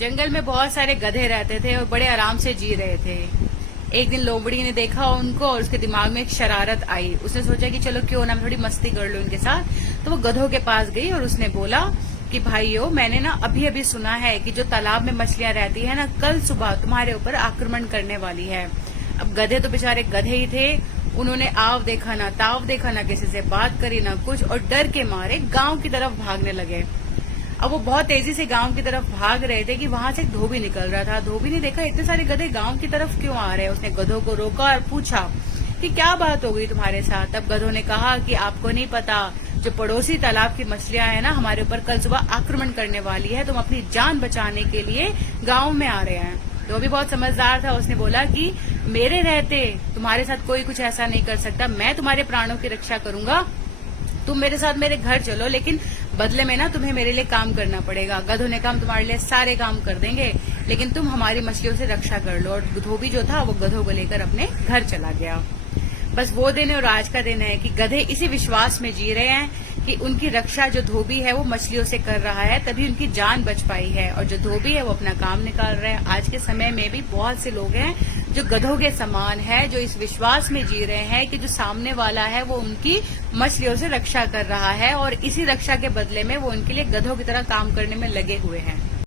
जंगल में बहुत सारे गधे रहते थे और बड़े आराम से जी रहे थे। एक दिन लोमड़ी ने देखा उनको और उसके दिमाग में एक शरारत आई। उसने सोचा कि चलो क्यों ना मैं थोड़ी मस्ती कर लूं इनके साथ। तो वो गधों के पास गई और उसने बोला कि भाइयों, मैंने ना अभी अभी सुना है कि जो तालाब में मछलियां रहती है ना, कल सुबह तुम्हारे ऊपर आक्रमण करने वाली है। अब गधे तो बेचारे गधे ही थे, उन्होंने आव देखा ना ताव देखा, ना किसी से बात करी ना कुछ, और डर के मारे गांव की तरफ भागने लगे। अब वो बहुत तेजी से गांव की तरफ भाग रहे थे कि वहां से एक धोबी निकल रहा था। धोबी ने देखा इतने सारे गधे गांव की तरफ क्यों आ रहे हैं। उसने गधों को रोका और पूछा कि क्या बात हो गई तुम्हारे साथ। तब गधों ने कहा कि आपको नहीं पता, जो पड़ोसी तालाब की मछलियां हैं ना, हमारे ऊपर कल सुबह आक्रमण करने वाली है। तुम अपनी जान बचाने के लिए गांव में आ रहे हैं। धोबी बहुत समझदार था, उसने बोला कि मेरे रहते तुम्हारे साथ कोई कुछ ऐसा नहीं कर सकता, मैं तुम्हारे प्राणों की रक्षा करूंगा। तुम मेरे साथ मेरे घर चलो, लेकिन बदले में ना तुम्हें मेरे लिए काम करना पड़ेगा। गधों ने कहा हम तुम्हारे लिए सारे काम कर देंगे, लेकिन तुम हमारी मछलियों से रक्षा कर लो। और धोबी जो था वो गधों को लेकर अपने घर चला गया। बस वो दिन और आज का दिन है कि गधे इसी विश्वास में जी रहे हैं कि उनकी रक्षा जो धोबी है वो मछलियों से कर रहा है, तभी उनकी जान बच पाई है। और जो धोबी है वो अपना काम निकाल रहे हैं। आज के समय में भी बहुत से लोग हैं जो गधों के समान है, जो इस विश्वास में जी रहे हैं कि जो सामने वाला है वो उनकी मछलियों से रक्षा कर रहा है, और इसी रक्षा के बदले में वो उनके लिए गधों की तरह काम करने में लगे हुए हैं।